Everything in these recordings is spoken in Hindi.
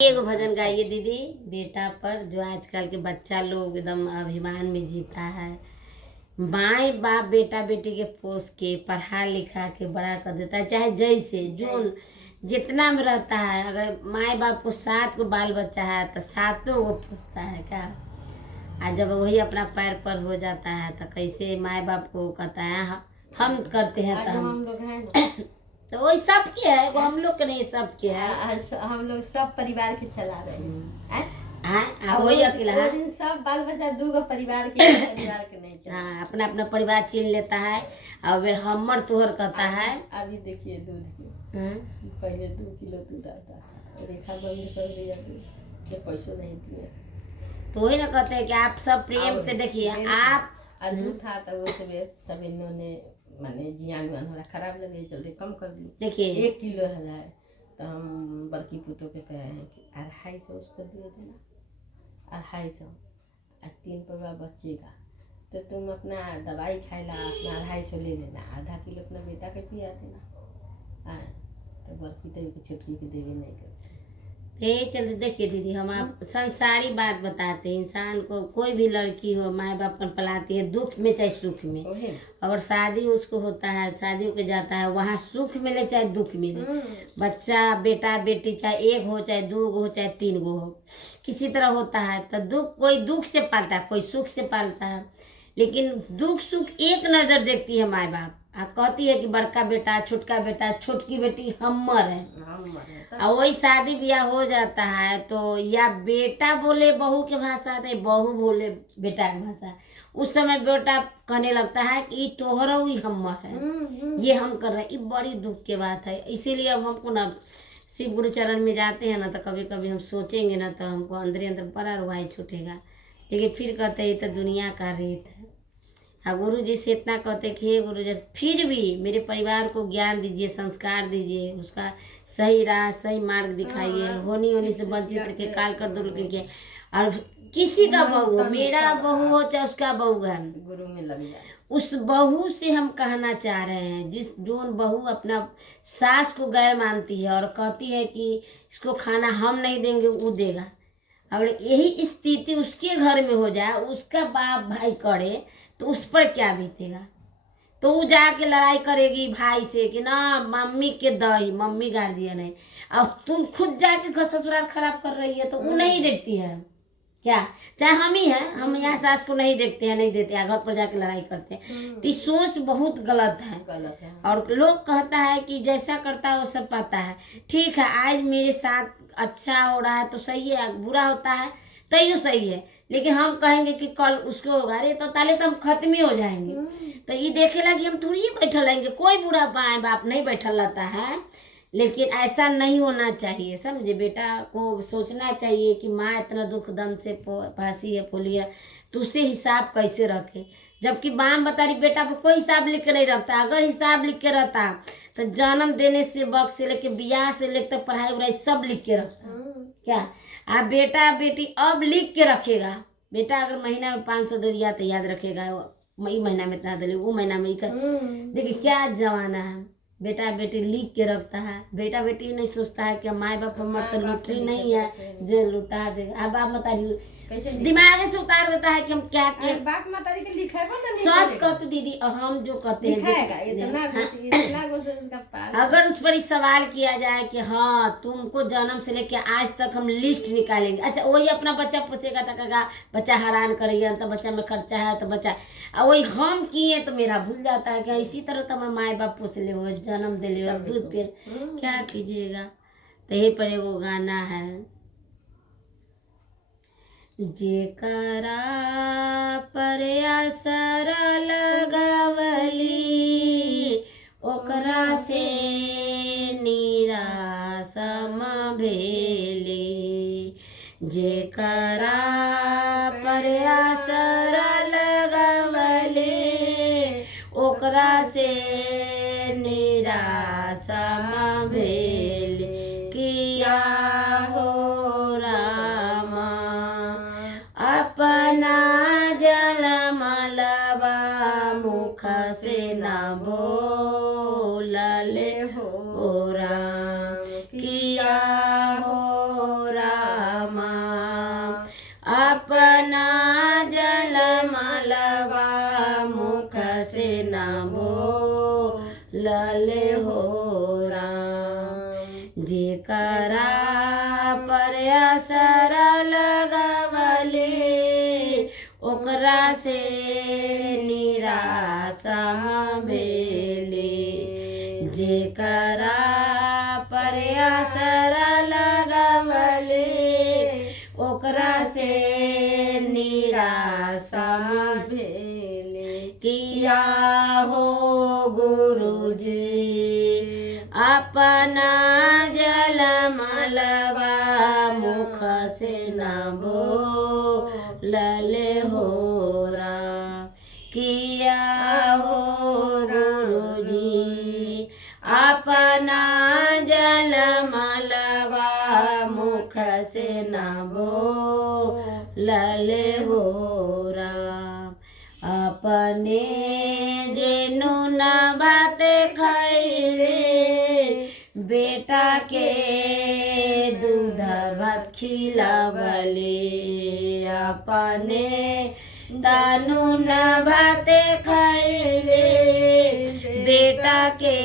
एगो भजन गाइए दीदी बेटा पर, जो आजकल के बच्चा लोग एकदम अभिमान में जीता है। माए बाप बेटा बेटी के पोस के पढ़ा लिखा के बड़ा कर देता है, चाहे जैसे जो जितना में रहता है। अगर माए बाप को 7 को बाल बच्चा है तो 7 वो पूछता है क्या। आज जब वही अपना पैर पर हो जाता है तो कैसे माए बाप को कहता है हम करते हैं तो हम लोग हैं तो वही सबके है, वो हम लोग के नहीं सबके है। हम लोग सब परिवार के चला रहे हैं। वही अकेला है, सब बाल बच्चा 2 परिवार के नहीं चला। हाँ, अपना अपना परिवार छीन लेता है और फिर हमर तोहर कहता है। अभी देखिए दूध की पहले 2 किलो दूध आता था, रेखा बंद कर दिया दूध के पैसों नहीं दिए। तो वही ना कहते हैं कि आप सब प्रेम से देखिए। आप दूध था तो वो सब इन्होंने माने जियान वान खराब लगे चलते कम कर दी। देखिए 1 किलो है तो हम बड़की पुटो के कहे हैं कि 250 उसको दिए देना, 250 और 3 पौवा बचेगा तो तुम अपना दवाई खाएला अपना 250 ले लेना, आधा किलो अपना बेटा के पिया देना। तो बड़की तो छोटकी के देवे नहीं करते। ये चलते देखिए दीदी, हम आप संसारी बात बताते हैं। इंसान को कोई भी लड़की हो माए बाप पर पलाती है, दुख में चाहे सुख में। अगर शादी उसको होता है, शादी होके जाता है, वहाँ सुख मिले चाहे दुख मिले, बच्चा बेटा बेटी चाहे 1 हो चाहे 2 हो चाहे 3 हो, किसी तरह होता है। तो दुख कोई दुख से पालता है, कोई सुख से पालता है। लेकिन दुख सुख एक नजर देखती है माए बाप, कहती है कि बड़का बेटा छोटका बेटा छोटकी बेटी हमर है। और वही शादी ब्याह हो जाता है तो या बेटा बोले बहू के भाषा तो बहू बोले बेटा की भाषा। उस समय बेटा कहने लगता है कि तोहरा ही हमर है, ये हम कर रहे हैं। ये बड़ी दुख की बात है। इसीलिए अब हमको ना शिव गुरु चरण में जाते हैं ना तो कभी कभी हम सोचेंगे ना तो हमको अंदर अंदर बड़ा रुआई छूटेगा। लेकिन फिर कहते हैं ये तो दुनिया का रीत है। गुरु जी से इतना कहते कि हे गुरु जी फिर भी मेरे परिवार को ज्ञान दीजिए, संस्कार दीजिए, उसका सही राह सही मार्ग दिखाइए। होनी से वंचित के काल कर दूर कीजिए। और किसी का बहू हो, मेरा बहू हो चाहे उसका बहू है, गुरु में लग जाए। उस बहू से हम कहना चाह रहे हैं, जिस जोन बहू अपना सास को गैर मानती है और कहती है कि इसको खाना हम नहीं देंगे वो देगा, अगर यही स्थिति उसके घर में हो जाए, उसका बाप भाई करे तो उस पर क्या बीतेगा। तो वो जाके लड़ाई करेगी भाई से कि ना मम्मी के दही, मम्मी गार्जियन है और तुम खुद जाके ससुराल खराब कर रही है। तो वो नहीं देखती है क्या, चाहे हम ही हैं, हम यहाँ सास को नहीं देखते हैं, नहीं देते हैं, घर पर जाके लड़ाई करते हैं। तो सोच बहुत गलत है। और लोग कहता है कि जैसा करता है वो सब पाता है। ठीक है, आज मेरे साथ अच्छा हो रहा है तो सही है, बुरा होता है तो सही है। लेकिन हम कहेंगे कि कल उसको होगा, अरे तो ताले तो हम खत्म ही हो जाएंगे। तो ये देखेला कि हम थोड़ी ही बैठल रहेंगे, कोई बुरा माए बाप नहीं बैठल रहता है। लेकिन ऐसा नहीं होना चाहिए, समझे। बेटा को सोचना चाहिए कि माँ इतना दुख दम से फांसी है फोली है तो उसे हिसाब कैसे रखे। जबकि बाम बता रही बेटा पर कोई हिसाब लिख के नहीं रखता। अगर हिसाब लिख के रहता तो जन्म देने से वक्त से लेके ब्याह से लेकर पढ़ाई वढ़ाई सब लिख के रखता क्या। आप बेटा बेटी अब लिख के रखेगा। बेटा अगर महीना में 500 दे दिया तो याद रखेगा मई महीना में इतना दे, वो महीना में देखिए क्या जमाना है। बेटा बेटी लिख के रखता है। बेटा बेटी नहीं सोचता है कि माए बाप हमारे तो लुटरी नहीं है जो लुटा देगा। अब आप बताइए दिमाग से उतार देता है कि हम क्या बाप मतारी के लिखेगा ना। सच कहते दीदी, हम जो कहते हैं अगर उस पर सवाल किया जाए कि हाँ तुमको जन्म से लेके आज तक हम लिस्ट निकालेंगे। अच्छा वही अपना बच्चा पोसेगा तो कहेगा बच्चा हैरान करेगा तो बच्चा में खर्चा है तो बच्चा, वही हम किए तो मेरा भूल जाता है कि इसी तरह तो हमारे माए बाप पोस ले हो, जन्म दे ले हो, दूध पे क्या कीजिएगा। तो यही पर एगो गाना है, जेकरा पर असर लगावली ओकरा से निराश भेली। जेकरा पर असर लगावली ओकरा से निराश भेली। किया हो अपना जलमलबा मुख से न बोलले हो राम। किया हो राम आसरा लगवले ओकरा से निराशा भेले जेकरा पर आसरा लगवले ओकरा से निराशा भेले किया हो गुरुजी अपना जलमलवा मुख से न बोलले हो राम किया हो गुरुजी अपना जलमलवा मुख से न बोलले हो राम अपने जेनु न बात खैले बेटा के दूध भात खिलावले अपने दानु न भात खैले बेटा के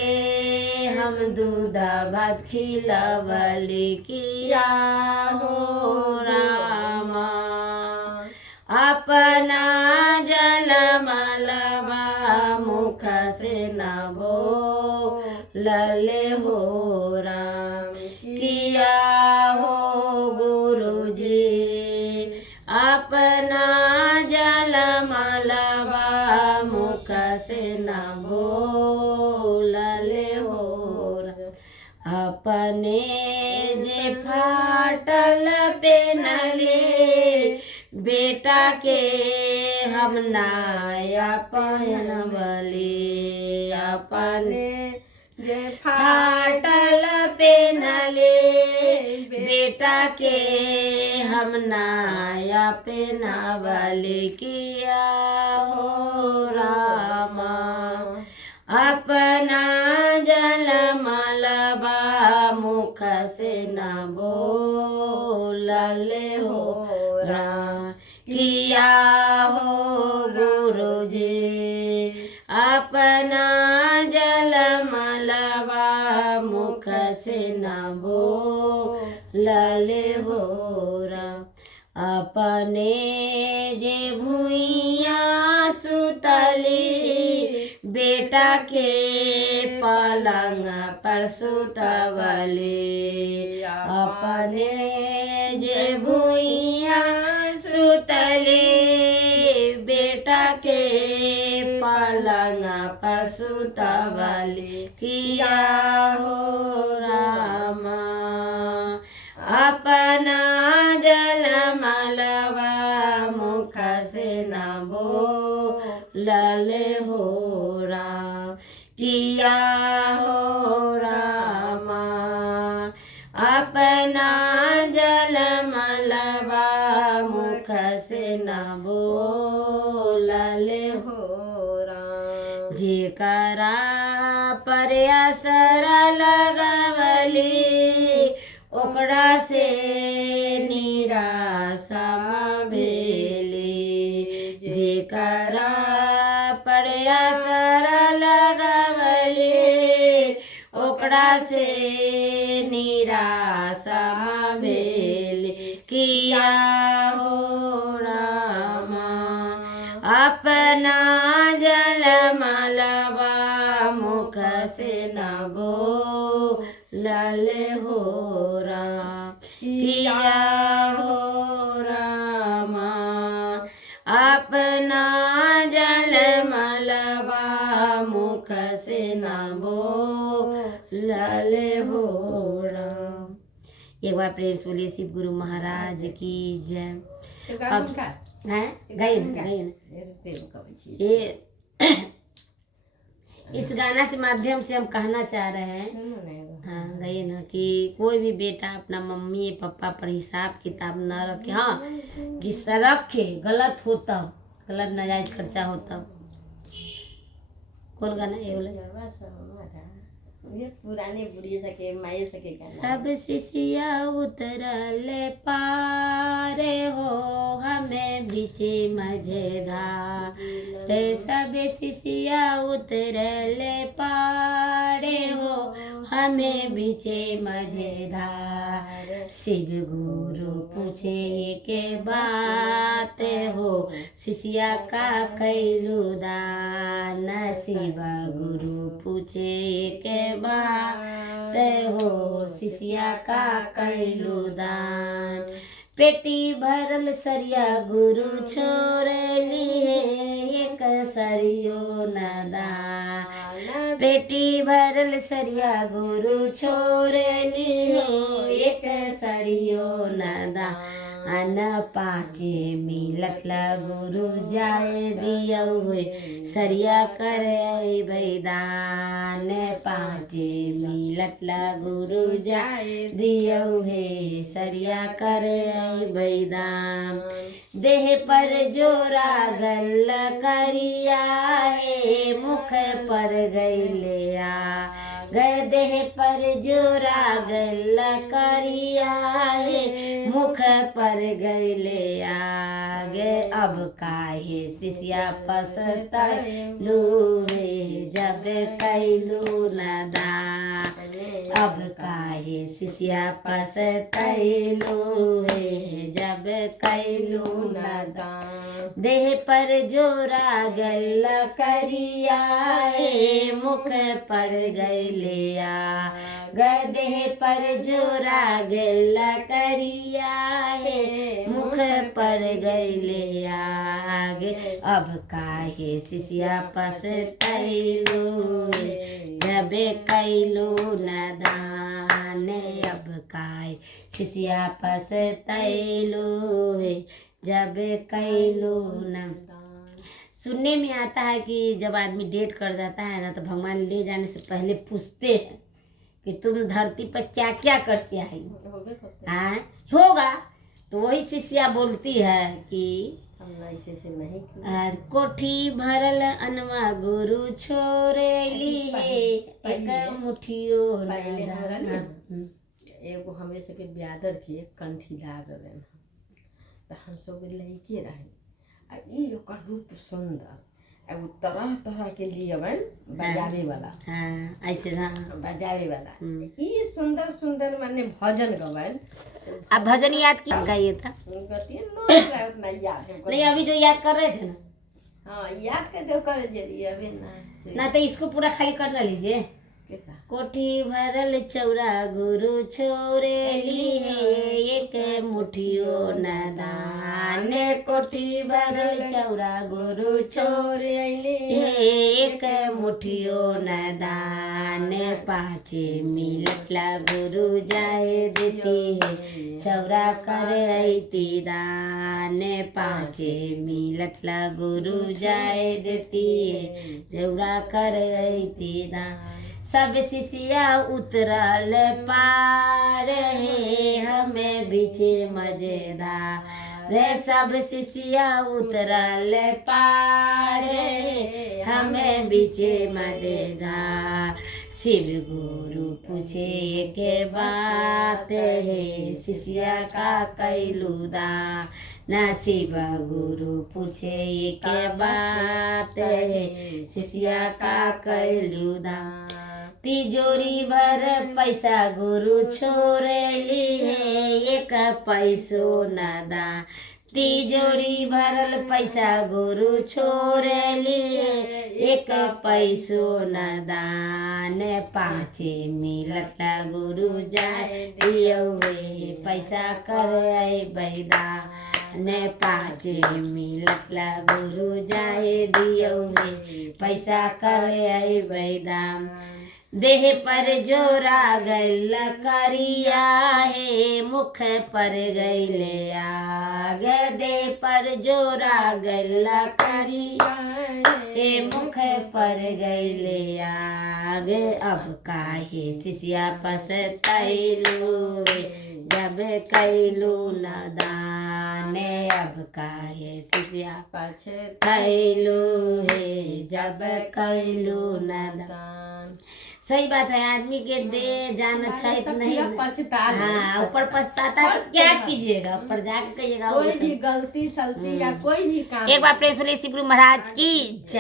हम दूध भात खिलावले किया हो रामा अपना जलमलवा मुख से न बोलले हो राम किया हो गुरुजी अपना जलमलवा मुख से न बोलले हो राम अपने जे फाटल पेनले बेटा के हम नाया पहनवले अपने जे फाटल पेनले बेटा के हम नाया पहनवले किया हो रामा अपना जलमलवा मुख से न बोलले हो राम किया हो गुरुजी अपना जलमलवा मुख से न बोलले हो राम अपने जे भुइया सुतली बेटा के पलंग पर सुतवले अपने जे भुइया सुतले बेटा के पलंग पर सुतवले किया हो रामा अपना जलमलवा मुख से न बोलले हो राम किया हो रामा अपना जलमलवा मुख से न बोलले हो राम जेकरा पर आसरा लगवले ओकरा से निराशा भेले जेकरा पर आसरा लगवले ओकरा से निराशा भेले किया हो रामा अपना जलमलवा मुख से न बोलले हो राम किया हो रामा अपना जलमलवा मुख से न बोलले हो राम। एक बार प्रेम से बोलिए शिव गुरु महाराज की जय। अब हैं गई ये इस गाना से माध्यम से हम कहना चाह रहे हैं हाँ गई ना कि कोई भी बेटा अपना मम्मी पापा पर हिसाब किताब न रखे हाँ जिस रखे गलत हो तब गलत नाजायज खर्चा हो तब कौन गाना ये बोले ये पुराने बुढ़िया सके माये सके गाना सब शिशिया उतरल पारे हो हमें बीचे मझधार सब शिशिया उतरल पारे हो हमें बीचे मजेदार। शिव गुरु पूछे के बात हो, शिष्या का कैलू दान। शिव गुरु पूछे के बात हो, शिष्या का कैलू दान। पेटी भरल सरिया गुरु छोड़ली है, एक सरियो न दान। पेटी भरल सरिया गुरु छोड़ली है, एक सरियो न दान। पाँचे मिलत ला गुरु जाए दियो हुए, सरिया कर बैदान। पाँचे मिलत ला गुरु जाए दियो है, सरिया कर बैदान। देह पर जोरा गल करिया है, मुख पर गैले आ गए। देह पर जोरा गल करिया है, मुख पर गैले आगे। अब काहे शिष्या पछतैलू रे, जब कैलू न दान। अब काहे शिष्या पछतैलू रे, जब कैलू न दान। देह पर जोरा गल करिया है, मुख पर गैले आ गए। देह पर जोरा गल करिया है, मुख पर गैले आगे। अब काहे शिष्या पछतैलू जब कैलू न दान। अब काहे शिष्या पछतैलू जब कैलू न दान। सुनने में आता है कि जब आदमी डेट कर जाता है ना, तो भगवान ले जाने से पहले पूछते हैं कि तुम धरती पर क्या क्या करके आई हाँ होगा। तो वही शिष्या बोलती है कि ऐसे नहीं कोठी भरल अनवा गुरु छोड़ली है, एक मुठियो एगो हमरे सबके ब्यादर के कंठी लाग रहे, तो हम सब लइके रहे। आ ई ओकर रूप सुंदर, एगो तरह तरह के लिए बजावे वाला। हाँ ऐसे हाँ बजावे वाला ई सुंदर सुंदर माने भजन गवन। आप भजन याद किया गाइए था उतना याद नहीं, अभी जो याद कर रहे थे ना। हाँ याद कर दो कर जरिए अभी ना तो इसको पूरा खाली करना लीजिए। कोठी भरल चौरा गुरु छोड़ली है, एक मुठियो न दान। कोठी भरल चौरा गुरु छोड़ली है, एक मुठियो न दान। पाँचे मिलत ला गुरु जाए देती है, चौरा कर ऐती दान। पाँचे मिलत ला गुरु जाए देती है, चौरा कर ऐती दान। सब शिष्या उतरल पार है, हमें बीचे मजेदार। रे सब शिष्या उतरल पार है, हमें बीचे मजेदार। शिव गुरु पूछे के बात है, शिष्या का कैलू दान। ना शिव गुरु पूछे के बात है, शिष्या का कैलू दान। तिजोरी भर पैसा गुरु छोड़ली है, एक पैसो न दान। तिजोरी भरल पैसा गुरु छोड़ली है, एक पैसो न दान। पाँचे मिलत गुरु जाए दियो पैसा कर बैदान। पाँचे मिलत गुरु जाए दियो पैसा कर बैदान। देह पर जोरा गल करिया है, मुख पर गैले आग। देह पर जोरा गल करिया है, मुख पर गैले आग। अब काहे शिष्या पछतैलू जब कैलू न दान। अब काहे शिष्या पछतैलू जब कैलू न दान। सही बात है, आदमी के दे जान अच्छा नहीं। हाँ ऊपर पछताता है तो क्या कीजिएगा, ऊपर जाके कहिएगा कोई भी गलती सलती या कोई भी काम। एक बार प्रेम सुनिए शिव गुरु महाराज की।